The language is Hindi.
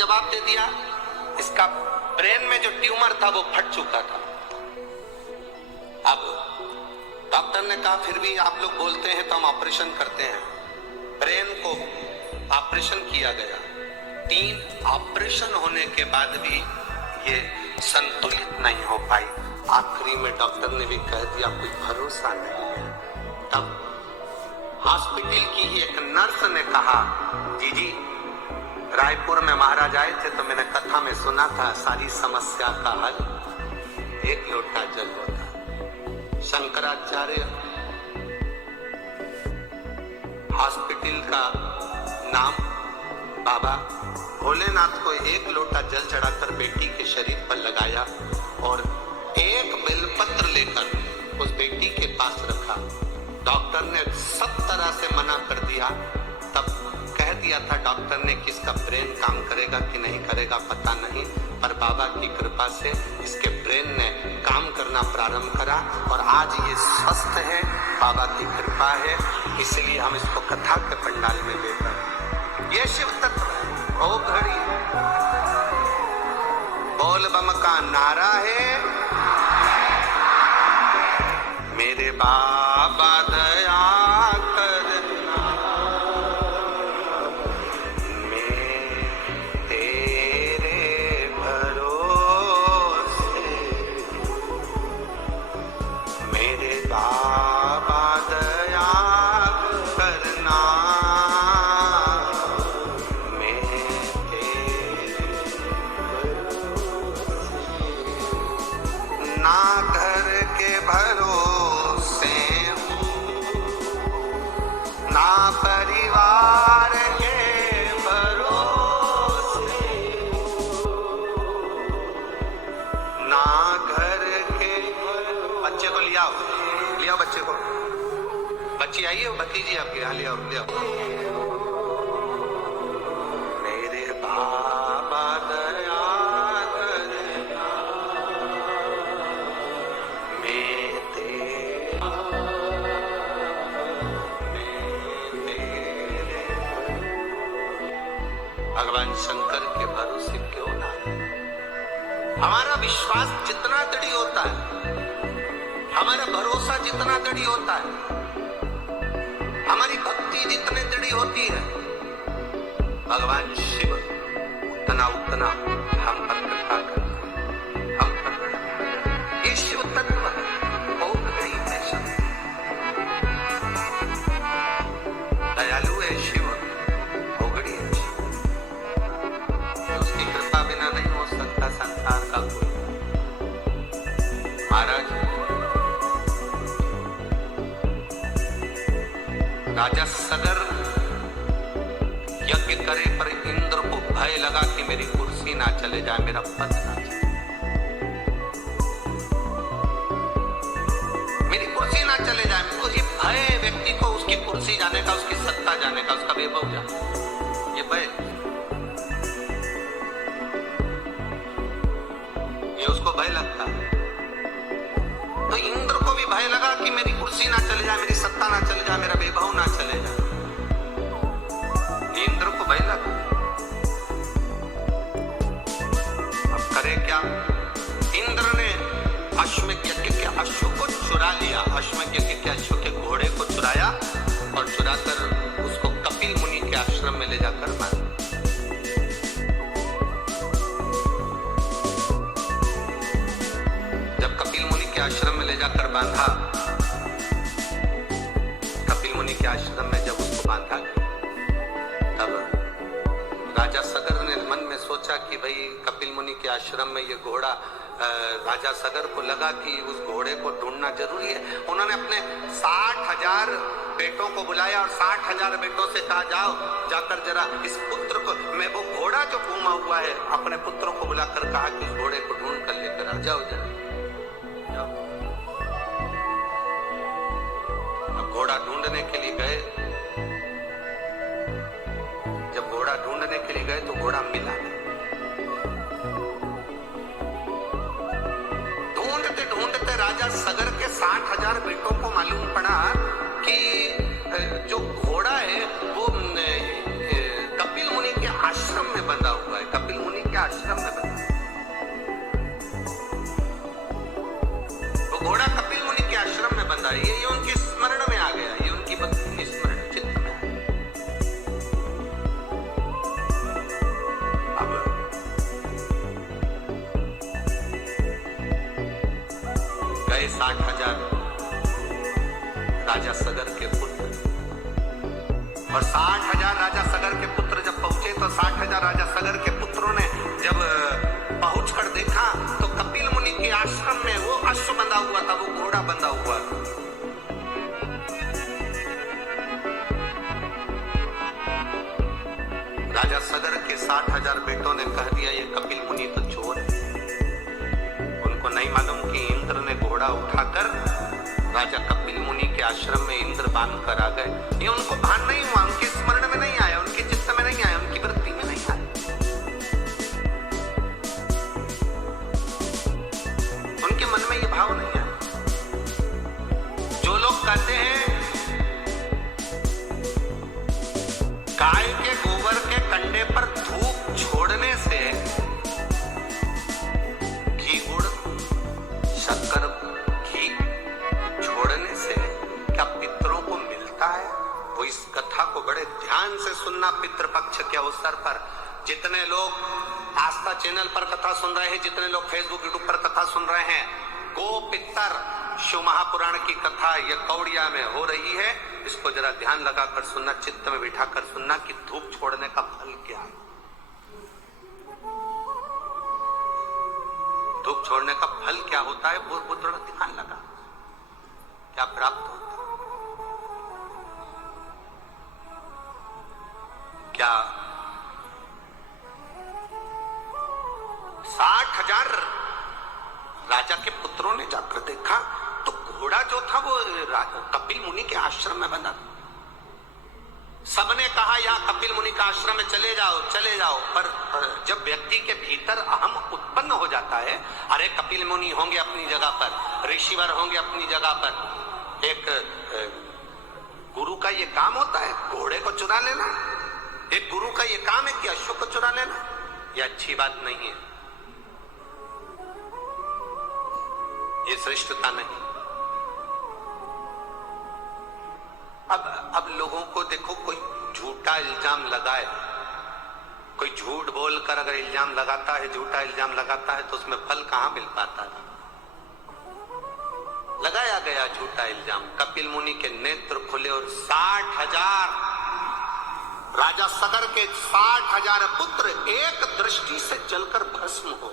जवाब दे दिया। इसका ब्रेन में जो ट्यूमर था वो फट चुका था। अब डॉक्टर ने कहा फिर भी आप लोग बोलते हैं तो हम ऑपरेशन करते हैं। ब्रेन को ऑपरेशन किया गया। 3 ऑपरेशन होने के बाद भी ये संतुलित नहीं हो पाई। आखिरी में डॉक्टर ने भी कह दिया कोई भरोसा नहीं है। तब हॉस्पिटल की ही एक नर्स ने कहा, जी रायपुर में महाराज आए थे तो मैंने कथा में सुना था सारी समस्या का हल 1 लोटा जल होता। शंकराचार्य हॉस्पिटल का नाम बाबा भोलेनाथ को 1 लोटा जल चढ़ाकर बेटी के शरीर पर लगाया और 1 बेलपत्र लेकर उस बेटी के पास रखा। डॉक्टर ने सब तरह से मना कर दिया। तब कह दिया था डॉक्टर ने कि इसका ब्रेन काम करेगा कि नहीं करेगा पता नहीं, पर बाबा की कृपा से इसके ब्रेन ने काम करना प्रारंभ करा और आज ये स्वस्थ है। बाबा की कृपा है, इसलिए हम इसको कथा के पंडाल में लेकर। ये शिव तत्व है। ओ घड़ी बोल बम का नारा है, मेरे बाबा दया करना, मैं तेरे भरोसे, मेरे बाबा दया करना, मैं तेरे भरोसे, ना घर के भरोसे ना परिवार के भरोसे, ना घर के। बच्चे को लिया बच्चे को, बच्ची आई है भतीजी आपके यहाँ, लिया मेरे बाबा दया करना, भगवान शंकर के भरोसे क्यों ना। हमारा विश्वास जितना दृढ़ होता है, हमारा भरोसा जितना दृढ़ होता है, हमारी भक्ति जितने दृढ़ होती है, भगवान शिव उतना हम पर कृपा करते हैं, हम पर। ये शिव तत्व है। बहुत बड़ी ऐसा दयालु है शिव, भोगड़ी है शिव। उसकी कृपा बिना नहीं हो सकता संसार का कोई। महाराज राजा सगर यज्ञ करे पर इंद्र को भय लगा कि मेरी कुर्सी ना चले जाए, मेरा पद ना चले, मेरी कुर्सी ना चले जाए। मुझे भय व्यक्ति को उसकी कुर्सी जाने का, उसकी सत्ता जाने का, उसका वैभव जाने, ये भय, ये उसको भय लगता है। तो इंद्र को भी भय लगा कि मेरी कुर्सी ना चले जाए, मेरी सत्ता ना चले जाए, मेरा वैभव ना चले जाए। इंद्र को भय लगा। अब करे क्या? इंद्र ने अश्वमेध यज्ञ के अश्व को चुरा लिया। अश्वमेध यज्ञ के अश्व के घोड़े को चुराया और चुराकर उसको कपिल मुनि के आश्रम में ले जाकर मारा। जब कपिल मुनि के आश्रम में ले जाकर बांधा, कपिल मुनि के आश्रम में जब उसको बांधा, तब राजा सगर ने मन में सोचा कि भाई कपिल मुनि के आश्रम में ये घोड़ा, राजा सगर को लगा कि उस घोड़े को ढूंढना जरूरी है। उन्होंने अपने 60,000 बेटों को बुलाया और 60,000 बेटों से कहा जाओ जाकर जरा इस पुत्र को, मैं वो घोड़ा जो घूमा हुआ है, अपने पुत्रों को बुलाकर कहा कि उस घोड़े को ढूंढ कर लेकर आ जाओ जरा। अब घोड़ा ढूंढने के लिए गए। जब घोड़ा ढूंढने के लिए गए तो घोड़ा मिला नहीं। ढूंढते ढूंढते राजा सगर के 60,000 बेटों को मालूम पड़ा कि जो घोड़ा है वो कपिल मुनि के आश्रम में बंधा हुआ है। कपिल अब गए 60,000 राजा सगर के पुत्र, और 60,000 राजा सगर के पुत्र जब पहुंचे तो 60,000 राजा सगर के पुत्रों ने जब पहुंचकर देखा तो कपिल मुनि के आश्रम में वो अश्व बंधा हुआ था, वो घोड़ा बंधा हुआ था। राजा सगर के 60,000 बेटों ने कह दिया ये कपिल मुनि तो चोर है। उनको नहीं मालूम कि इंद्र ने घोड़ा उठाकर राजा कपिल मुनि के आश्रम में इंद्र बांध कर आ गए। ये उनको भान नहीं हुआ, उनके स्मरण में नहीं आया, उनके चित्त में नहीं आया, उनकी वृत्ति में नहीं आया, उनके मन में ये भाव नहीं आया। जो लोग कहते हैं गाय के गोबर के कंडे पर धूप छोड़ने से घी गुड़ शक्कर घी छोड़ने से क्या पितरों को मिलता है, वो इस कथा को बड़े ध्यान से सुनना। पितृपक्ष के अवसर पर जितने लोग आस्था चैनल पर कथा सुन रहे हैं, जितने लोग फेसबुक यूट्यूब पर कथा सुन रहे हैं, गो पितर शिव महापुराण की कथा ये कौड़िया में हो रही है, इसको जरा ध्यान लगाकर सुनना, चित्त में बिठाकर सुनना कि धूप छोड़ने का फल क्या है। धूप छोड़ने का फल क्या होता है वो थोड़ा ध्यान लगा, क्या प्राप्त होता है। क्या 60,000 राजा के पुत्रों ने जाकर देखा तो घोड़ा जो था वो कपिल मुनि के आश्रम में बंधा। सबने कहा यहाँ कपिल मुनि का आश्रम में चले जाओ चले जाओ, पर जब व्यक्ति के भीतर अहम उत्पन्न हो जाता है, अरे कपिल मुनि होंगे अपनी जगह पर, ऋषिवर होंगे अपनी जगह पर, एक गुरु का ये काम होता है घोड़े को चुरा लेना, एक गुरु का ये काम है कि अश्व को चुरा लेना, ये अच्छी बात नहीं है, ये श्रेष्ठता नहीं। अब लोगों को देखो, कोई झूठा इल्जाम लगाए, कोई झूठ बोलकर अगर इल्जाम लगाता है, झूठा इल्जाम लगाता है, तो उसमें फल कहां मिल पाता है। लगाया गया झूठा इल्जाम, कपिल मुनि के नेत्र खुले और 60,000 राजा सगर के 60,000 पुत्र एक दृष्टि से जलकर भस्म हो।